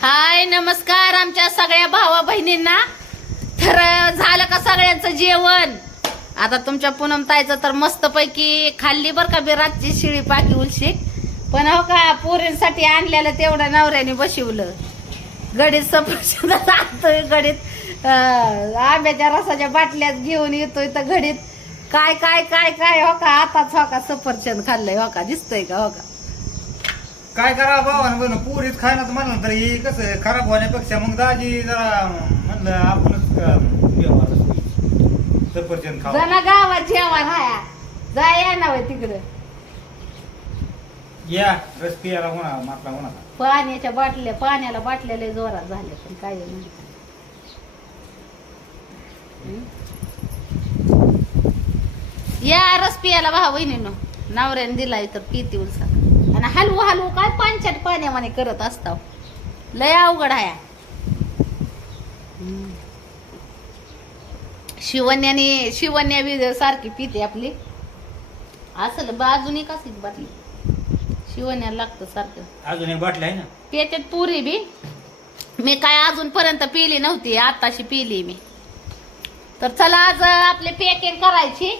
हाय नमस्कार आमच्या सगळ्या भावा बहिणींना. तर झालं का सगळ्यांचं जेवण? आता तुमच्या पूनम ताईचं तर मस्त पैकी खाल्ली बर का रातची शिळी पाकी उलशी. पण हो का पोरींसाठी आणलेलं तेवढं नवऱ्याने बशिवलं. गडीत सफरचंद आणतोय, गडीत आंब्याच्या रसाच्या बाटल्यात घेऊन येतोय, तर घडीत काय काय काय काय हो का आताच हो का सफरचंद खाल्लंय हो का, दिसतंय का हो का. काय करा भावानं पुरीच खायला म्हणलं तर हे कसं खराब होण्यापेक्षा मग दाजी जरा म्हणलं आपणच सफरचंद खाऊ. जना गावात जेवण हाया जाय ना वय तिकडं. या रस पियाला होणार मातला होणार. पाण्याच्या बाटल्या पाण्याला बाटल्या लय जोरात झाले पण काय नाही. या रस पियाला भाऊ बहिणीनो नवऱ्याने दिलाय तर पिती उलसा. आणि हलवू हलवू काय पांचट पाण्यावाने करत असता, लय अवघड आहे. शिवण्या बी सारखी पिते आपली असं बाजूनी कशी बाटली शिवण्याला लागतं सारखं. अजून एक बाटली आहे ना त्याच्यात पुरी बी मी काय अजूनपर्यंत पिली नव्हती, आताशी पिली मी. तर चला आज आपली पॅकिंग करायची.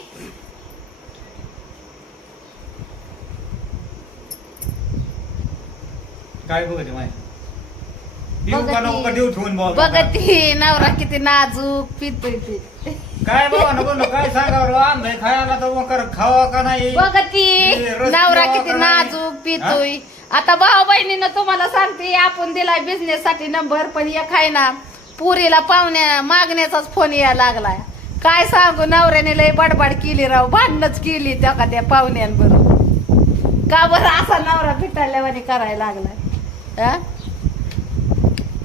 काय बघते माहिती ठेवून बघती नवरा किती नाजूक पितोय ते. काय बाबा नको काय सांगावं आणलंय खायला तर मग खावा का नाही. बघती नवरा किती नाजूक पितोय. आता भाऊ बहिणीनं तुम्हाला सांगते आपण दिलाय बिझनेस साठी नंबर, पण एक आहे ना पुरीला पाहुण्या मागण्याचाच फोन यायला लागलाय. काय सांगू नवऱ्याने लय बडबड केली राव, भांडणच केली त्या पाहुण्यांबरोबर. का बरं असा नवरा पिटाळल्यावानी करायला लागलाय.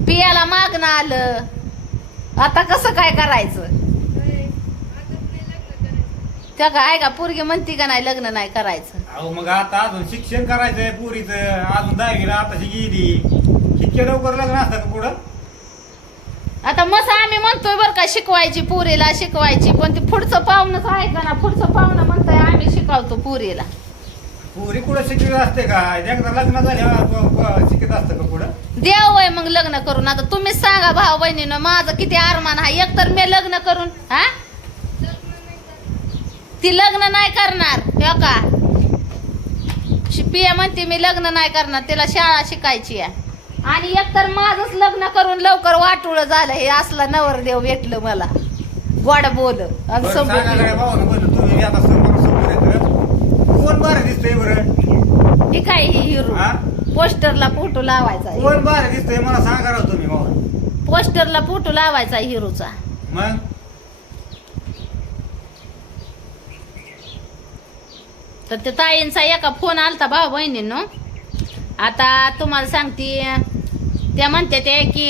पियाला मागणं आलं, आता कसं काय करायचं. त्या काय का पोरगी म्हणती का नाही लग्न नाही करायचं. अहो मग आता अजून शिक्षण करायचंय पुरीचं, अजून 10वीला आताशी गेली. शिक्षण लवकर लग्न असतं का पुढं. आता मस्त आम्ही म्हणतोय बरं का शिकवायची पुरीला शिकवायची, पण ते पुढचं पाहुणच आहे का ना. पुढचं पाहुणं म्हणतोय आम्ही शिकवतो पुरीला. पुरी कुठं शिकवित असते का, एकदा लग्न झाल्यावर शिकत असतं का पुढं. देव आहे मग लग्न करून. आता तुम्हीच सांगा भाऊ बहिणीनं माझं किती अरमान आहे. एकतर मी लग्न करून ती लग्न नाही करणार हो का. पिया म्हणते मी लग्न नाही करणार, तिला शाळा शिकायची आहे. आणि एकतर माझंच लग्न करून लवकर वाटुळ झालं. हे असला नवरदेव भेटलं मला गोड बोल कोण बार दिसतोय बरं. ही काय ही हिरो पोस्टरला फोटो लावायचा. कोण बार दिसतोय मला सांगा राव तुम्ही भाऊ. पोस्टरला फोटो लावायचा हिरोचा. मग तर त्या ताईंचा एका फोन आलता भाऊ बहिणींनो. आता तुम्हाला सांगते त्या म्हणते ते की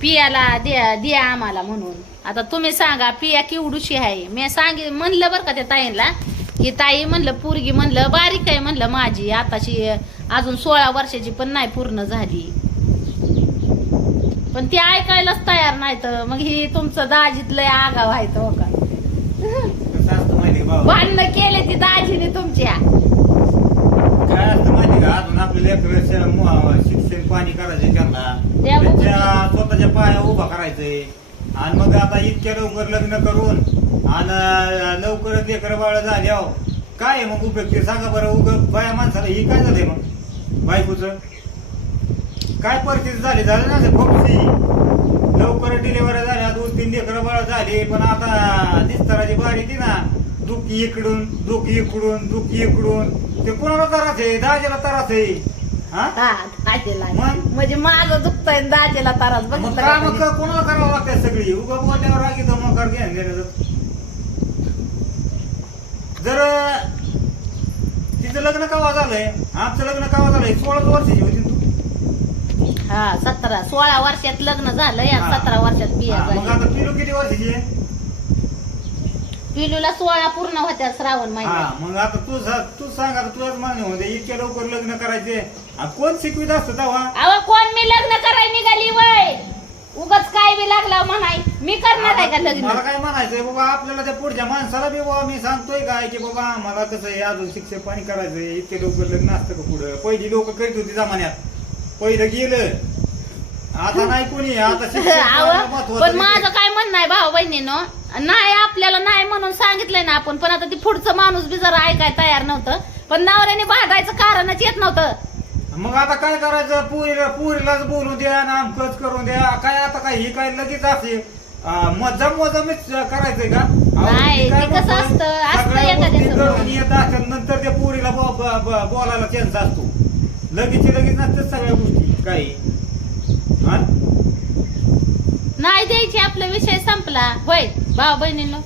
पियाला द्या आम्हाला म्हणून. आता तुम्ही सांगा पिया केवढूशी आहे. मी म्हणलं बरं का त्या ताईंना की ताई म्हणलं पोरगी म्हणलं बारीक आहे म्हणलं माझी, आताशी अजून 16 वर्षाची पण नाही पूर्ण झाली. पण ती ऐकायलाच तयार नाही. तर मग ही तुमचं दाजीत लय आगाव आहे हो का. भांडणं केले ती दाजीने तुमच्या. काय असतं माहिती का, अजून आपल्याला शिक्षण पाणी करायचंय त्यांना स्वतःच्या पाया उभा करायचंय. आणि मग आता इतक्या लवकर लग्न करून आणि लवकरच लेकर बाळ झाल्यावर काय मग उपयोग ते सांगा बरं. बाया माणसाला ही काय झालंय मग बायकोच काय परिस्थिती झालं ना फोपसी. लवकर डिलेव्हरी झाल्या, 2-3 लेकर बाळ झाले, पण आता निस्तराची बारी ती ना दुखी इकडून दुखी इकडून दुखी इकडून. ते कोणाला त्रास आहे, दाजीला त्रास आहे. म्हणजे माझं दुखतंय दाजेला तारास कोणाला करावं लागतात सगळी. उगा बोलल्यावर रागी मकार घ्या गेलं. जर तिचं लग्न केव्हा झालंय, आमचं लग्न केव्हा झालंय, 16 वर्षाची होती तू. 16 वर्षात लग्न झालं या 17 वर्षात बिया मग झाली. आता पिलू किती वर्षाची आहे. पिलूला 16 पूर्ण होत्या श्रावण महिन्यात. मग आता तू सांग आता तुझ्याच मान्य होते इतक्या लवकर लग्न करायचे. कोण शिकवित असतं तेव्हा. अहो कोण मी लग्न करायला निघाली वय उगाच काय बी लागला म्हणाय मी करणार आहे का लग्न. मला काय म्हणायचंय बाबा आपल्याला त्या पुढच्या माणसाला बी बाबा मी सांगतोय काय की बाबा मला कसं आहे अजून शिक्षण पाणी करायचंय. इतके लवकर लग्न असतं का पुढं. पहिली लोक करीत होती जमान्यात पहिलं गेलं, आता नाही कोणी, आता शिक्षण अहो, महत्वाचं पण नाही. माझं काय म्हणणं आहे भाऊ बहिणीनो, नाही आपल्याला नाही म्हणून सांगितलंय ना आपण, पण आता ती पुढचं माणूस बी जरा ऐकाय तयार नव्हतं, पण नवऱ्याने भांडायचं कारणच येत नव्हतं. मग आता काय करायचं, पुरीलाच बोलून द्या आणि आमकच करून द्या, काय आता काय ही काय लगेच असे मजामीच करायचंय का? अहो, नाही, मी काय ते कसं म्हणतोय, असतं सगळ्या एखाद्याचं गोष्टी घडून येत असेल, नंतर त्या पुरीला बोलायला चान्स असतो. लगेच नसतात सगळ्या गोष्टी काही. हा? नाही द्यायची, आपला विषय संपला. होय भाऊ बहिणींनो,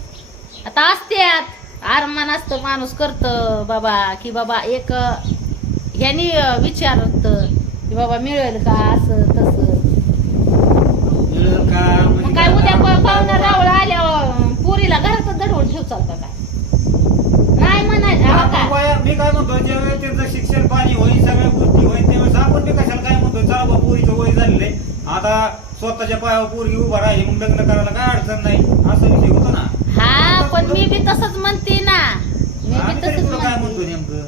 आता असत्यात आरमान असतं, माणूस करतं बाबा की बाबा एक ह्यानी विचारत की बाबा मिळेल का असं तसं. मिळेल का म्हणजे मग काय उद्या पाहुणा रावळ आल्यावर पुरीला घरातच दडवून ठेव चालतं का? नाही म्हणायचं हो का? मी काय म्हणतो, ज्यावेळेस त्यांचं शिक्षण पाणी होईल, सगळ्या गोष्टी होईल, त्यावेळेस आपण ते कशाला काय म्हणतो, चला बा पोरीचं वय झालेलं आहे, आता स्वतःच्या पायावर पोरगी उभा राहिली, मग लग्न करायला काय अडचण नाही, असा विषय होतो ना. हा, पण मी बी तसंच म्हणते ना, मी बी आम्ही तरी तसंच पुढं काय म्हणतो म्हणते. नेमकं,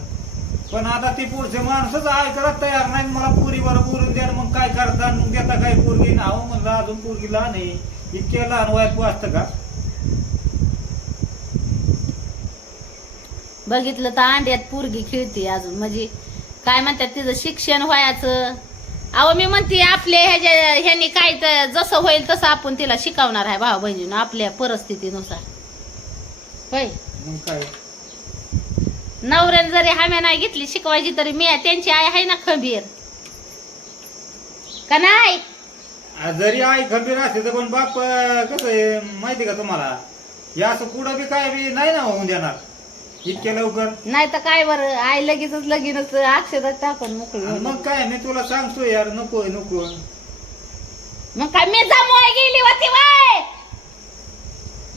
पण आता ती पुढचे माणसंच ऐकायला तयार नाही, मला पोरीवर बोलून द्या, मग काय करता, मग देता काय पोरगी नाव म्हणलं, अजून पोरगी लहान आहे, इतक्या लहान वयात असतं का? बघितलं तर अंड्यात पोरगी खेळते अजून, म्हणजे काय म्हणतात तिचं शिक्षण व्हायचं. अहो मी म्हणते आपल्या ह्यानी काय तर जसं होईल तसं आपण तिला शिकवणार आहे भाऊ बहिणीनं, आपल्या परिस्थितीनुसार. होय, मग काय नवऱ्याने जरी हाम्या नाही घेतली शिकवायची, तरी मी त्यांची आई आहे ना खंबीर, का नाही? जरी आई खंबीर असते तर पण बाप कसं आहे माहिती का तुम्हाला, या असं पुढं बी काय बी नाही ना होऊन देणार इतक्या लवकर. नाही तर काय बरं, आई लगेचच लगीनच अक्षरात टाकून मोकळी आणि होणार. मग काय मी तुला सांगतो यार, नको नको. मग काय मी जमवाय गेली होती बाय?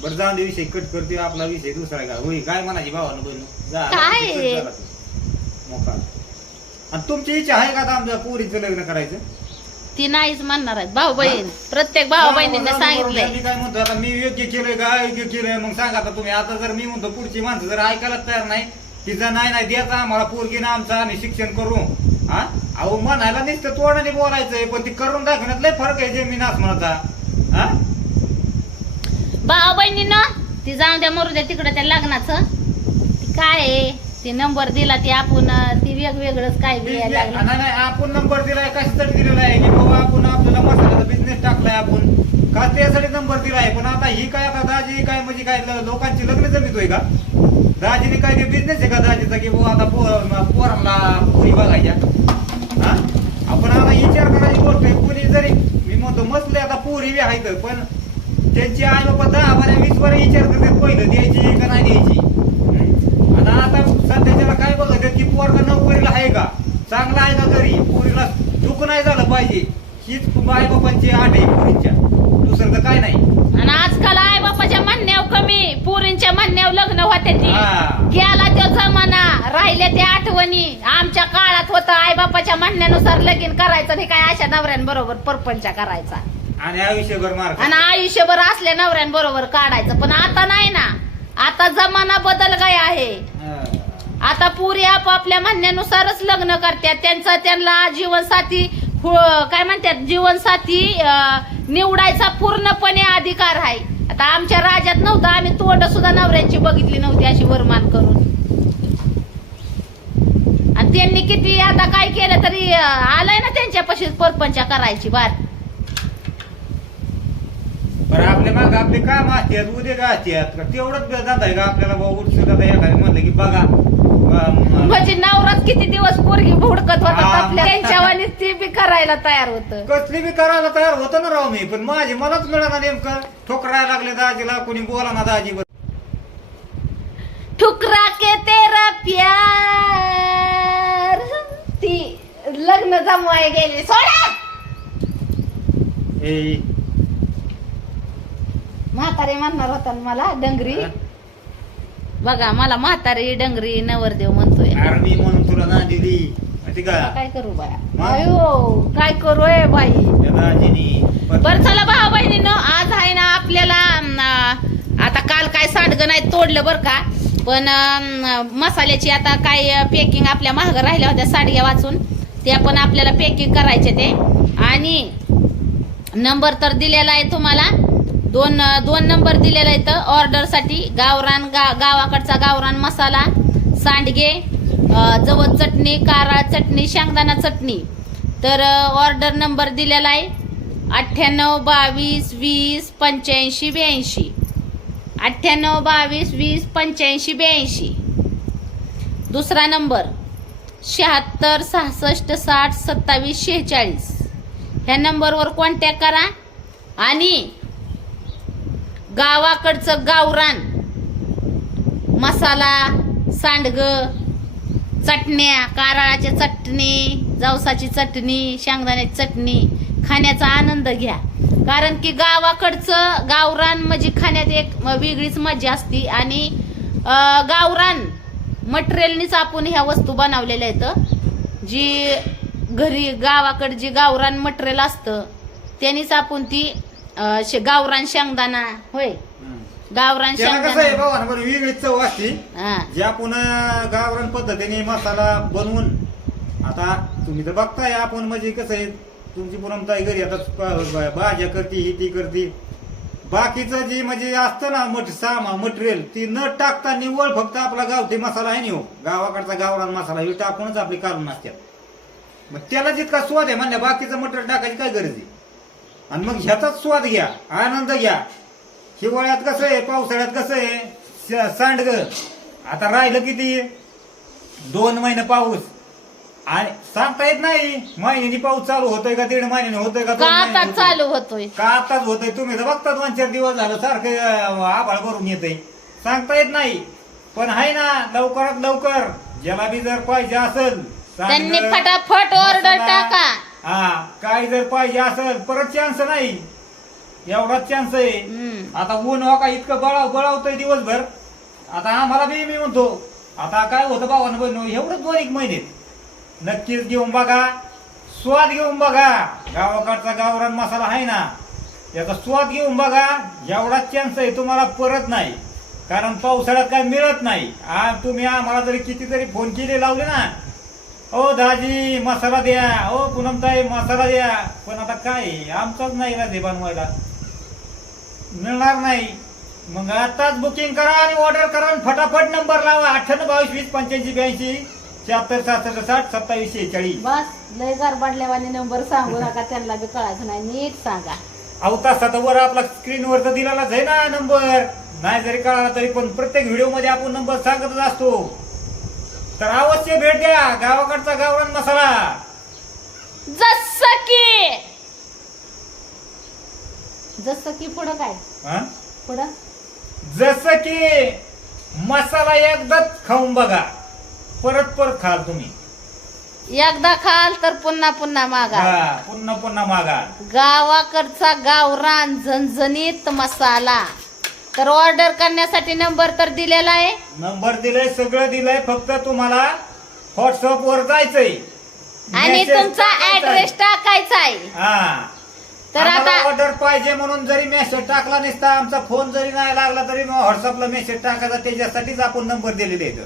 बरं जाऊन दे, विषय कट करते, आपला विषय दुसरा का होई, काय म्हणायची भावानं बहिण काय? मोका. आणि तुमची इच्छा आहे का आता आमच्या पोरीचं लग्न करायचं? ती नाहीच म्हणणार आहे भाऊ बहीण, प्रत्येक भाऊ बहिणीने सांगितलंय. मी काय म्हणतो, आता मी योग्य केलंय का योग्य केलंय, मग सांगा आता तुम्ही. आता जर मी म्हणतो पुढची माणसं जर ऐकायला तयार नाही, तिचा नाही द्यायचा आम्हाला पोरगी ना आमचा, आम्ही शिक्षण करू. हा, अहो म्हणायला नुसतं तोंडाने बोलायचंय, पण ती करून दाखवण्यात लय फरक आहे जमीन आसमानाचा. हा, भाऊ बहिणीनं ती जाऊन द्या, मरू द्या तिकडं त्या लग्नाचं. ती काय आहे, ती नंबर दिला ती आपण, ती वेगवेगळंच काय बी यायला लागलं. नाही आपण नंबर दिलाय कशासाठी दिलेला आहे की बाबा आपण आपल्याला मसाल्याचा बिझनेस टाकलाय आपण का, त्यासाठी नंबर दिलाय. पण आता ही काय, आता दाजी काय म्हणजे काय लोकांची लग्न जमितोय का? दाजीने काय ते बिझनेस आहे का दाजीचा की बाबा आता पोरांना पुरी बघायच्या? हा, आपण आता विचार करायची गोष्ट आहे. कोणी जरी मी म्हणतो मसले आता पोरी बी आहेत, पण त्यांची आई बाबा 10-20 विचार करतात पहिलं द्यायची का नाही द्यायची. आता सध्याच्याला काय बघत की पोरगा नोकरीला आहे का, चांगला आहे का, घरी पोरीला दुःख नाही झालं पाहिजे, हीच आई बापांची आठ आहे पोरींच्या, दुसरं तर काय नाही. आणि आजकाल आई बापाच्या म्हणण्यावर कमी, पोरींच्या म्हणण्यावर लग्न होते ती. हा. गेला तो जमाना, राहिल्या त्या आठवणी. आमच्या काळात होतं आई बापाच्या म्हणण्यानुसार लगीन करायचं, आणि काय अशा नवऱ्यांबरोबर परपंच करायचा, आणि आयुष्यभर मार्ग, आणि आयुष्यभर असल्या नवऱ्यांबरोबर काढायचं. पण आता नाही ना, आता जमाना बदल गया आहे. आता पुरी आपापल्या म्हणण्यानुसारच लग्न करतात, त्यांना जीवनसाथी काय म्हणतात, जीवनसाथी निवडायचा पूर्णपणे अधिकार आहे. आता आमच्या राज्यात नव्हतं, आम्ही तोंड सुद्धा नवऱ्यांची बघितली नव्हती अशी वरमान करून. आणि त्यांनी किती आता काय केलं तरी आलंय ना त्यांच्यापाशी परपंच करायची बार. बरं आपल्या माग आपले काम असतात, उद्या का असतात, तेवढंच धंदा आहे का आपल्याला उठ सुद्धा एखादं म्हणलं की बघा म्हणजे नवराच किती दिवस पोरगी भुडकत होता, हा. आपल्या त्यांच्यावानीच ती बी करायला तयार होतं. कसली बी करायला तयार होतं ना राव मी, पण मलाच मिळाला नेमकं. ठोकरायला लागले दाजीला, कोणी बोला ना दाजी. ठुकरा के तेरा प्यार, ती लग्न जमवाय गेली. सोडा ए म्हातारी म्हणणार होता ना मला डंगरी. बघा मला म्हातारी डंगरी नवरदेव म्हणतोय. अरे मी म्हणून तुला ना दिली माहिती का, काय करू बाया, हा? अयो काय करू आहे बाई. त्या दाजीनी बर चला भाऊ बहिणीनं, आज आहे ना आपल्याला आता काल काय सांडगं नाही तोडलं बर का, पण मसाल्याची आता काय पॅकिंग आपल्या महाग राहिल्या होत्या साडग्या वाचून, त्या पण आपल्याला पॅकिंग करायचे ते. आणि नंबर तर दिलेला आहे तुम्हाला, दोन नंबर दिलेला आहे तर ऑर्डरसाठी. गावरान गावाकडचा गावरान मसाला, सांडगे, जवळ चटणी, कारळा चटणी, शेंगदाणा चटणी. तर ऑर्डर नंबर दिलेला आहे 98 22 20 85 82. 98 22 20 85 82. दुसरा नंबर 76 66 60 27 46. ह्या नंबरवर कॉन्टॅक्ट करा. आणि गावाकडचं गावरान मसाला, सांडग, चटण्या, कारळाची चटणी, जवसाची चटणी, शेंगदाण्याची चटणी खाण्याचा आनंद घ्या. कारण की गावाकडचं गावरान म्हणजे खाण्यात एक वेगळीच मजा असते. आणि गावरान मटेरियलनीच आपण ह्या वस्तू बनवलेल्या आहेत. जी घरी गावाकडे जे गावरान मटेरियल असतं त्यानेच आपण ती गावरान शेंगदाणा, होय गावरान कसं आहे शेंगदाणा, बाबा ना, वेगळीच चव असते. हा जे आपण गावरान पद्धतीने मसाला बनवून, आता तुम्ही तर बघताय आपण म्हणजे कसं आहे, तुमची पुनमताई घरी आता भाज्या करते, ही ती करते, बाकीचं जे म्हणजे असतं ना मटेरियल ती न टाकता निव्वळ फक्त आपला गावठी मसाला आहे नि हो, गावाकडचा गावरान मसाला हे टाकूनच आपली काढून असतात. मग त्याला जितका स्वाद आहे म्हणल्या बाकीचं मटेरियल टाकायची काय गरज आहे. आणि मग ह्याचाच स्वाद घ्या, आनंद घ्या. हिवाळ्यात कसं आहे, पावसाळ्यात कसं आहे, सांडग आता राहिलं किती 2 महिने पाऊस, आणि सांगता येत नाही महिन्यानी पाऊस चालू होतोय का 1.5 महिन्याने होतोय का 2 का आता महिन्याने चालू होतोय, का आताच होतोय. तुम्ही तर बघता 2-4 दिवस झालं सारखं आभाळ भरून येतंय, सांगता येत नाही. पण आहे ना, लवकरात लवकर ज्याला बी जर पाहिजे असेल त्यांनी फटाफट ऑर्डर टाका. हा, काय जर पाहिजे असेल, परत चान्स नाही, एवढाच चान्स आहे. आता ऊन हो का इतकं बळावतोय दिवसभर. आता आम्हाला बी मी म्हणतो आता काय होतं भावानं बहिण, एवढंच 2-1 महिने नक्कीच घेऊन बघा, स्वाद घेऊन बघा. गावाकडचा गावरान मसाला आहे ना, याचा स्वाद घेऊन बघा. एवढाच चान्स आहे, तुम्हाला परत नाही. कारण पावसाळ्यात काय मिळत नाही. आज तुम्ही आम्हाला जरी कितीतरी फोन केले लावले ना, ओ दाजी मसाला द्या, ओ पुनमताई मसाला द्या, पण आता काय आमचाच नाही ना ते बनवायला, मिळणार नाही. मग आताच बुकिंग करा आणि ऑर्डर करा आणि फटाफट नंबर लावा 98 22 20 85 82 76 67 60 27 46. बस लय गारबाडल्यावानी नंबर सांगू नका, त्यांना बी कळायचं नाही, नीट सांगा. अहो तासात वर आपला स्क्रीनवर तर दिलेलाच आहे ना नंबर, नाही जरी कळाला तरी पण प्रत्येक व्हिडिओ मध्ये आपण नंबर सांगतच असतो. तर अवश्य भेट द्या गावाकडचा गावरान मसाला. जसं की पुढं काय हा? पुढं जसं की मसाला एकदाच खाऊन बघा, परत खाल तुम्ही. एकदा खाल तर पुन्हा पुन्हा मागा. हा, पुन्हा पुन्हा मागा. गावाकडचा गावरान झणझणीत मसाला. तर ऑर्डर करण्यासाठी नंबर तर दिलेला आहे, नंबर दिलाय, सगळं दिलंय, फक्त तुम्हाला व्हॉट्सअप वर जायचंय आणि मेसेज तुमचा टाकायचा आहे. ऍड्रेस टाकायचा आहे. हा, तर आता ऑर्डर पाहिजे म्हणून जरी मेसेज टाकला नसता, आमचा फोन जरी नाही लागला तरी व्हॉट्सअपला मेसेज टाकायचा, त्याच्यासाठीच आपण नंबर दिलेले आहेत.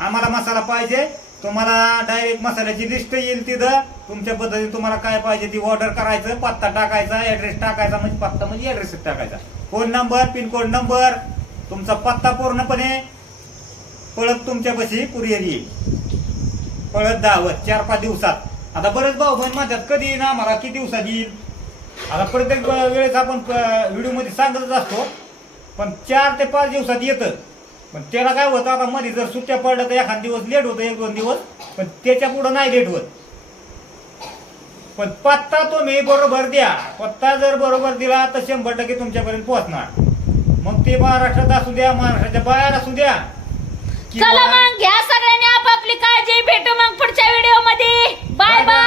आम्हाला मसाला पाहिजे, तुम्हाला डायरेक्ट मसाल्याची लिस्ट येईल तिथं, तुमच्या पद्धतीने तुम्हाला काय पाहिजे ती ऑर्डर करायचं, पत्ता टाकायचा, ऍड्रेस टाकायचा, म्हणजे पत्ता म्हणजे ऍड्रेस टाकायचा, फोन नंबर, पिनकोड नंबर, तुमचा पत्ता पूर्णपणे पळत तुमच्यापाशी कुरिअर येईल, पळत दावत 4-5 दिवसात. आता बरेच भाऊ बहीण म्हणतात कधी येईन आम्हाला, किती दिवसात येईल. आता प्रत्येक वेळेस आपण व्हिडिओ मध्ये सांगतच असतो, पण 4 ते 5 दिवसात येतं. पण त्याला काय होतं, आता मध्ये जर सुट्ट्या पडल्या तर एखाद दिवस लेट होतं, 1-2 दिवस, पण त्याच्या पुढे नाही लेट होत. पण पत्ता तुम्ही बरोबर द्या, पत्ता जर बरोबर दिला तर 100% तुमच्यापर्यंत पोहोचणार. मग ते महाराष्ट्रात असू द्या, महाराष्ट्राच्या बाहेर असू द्या. चला मग घ्या सगळ्यांनी आपापली काळजी. भेटू मग पुढच्या व्हिडिओ मध्ये. Bye bye.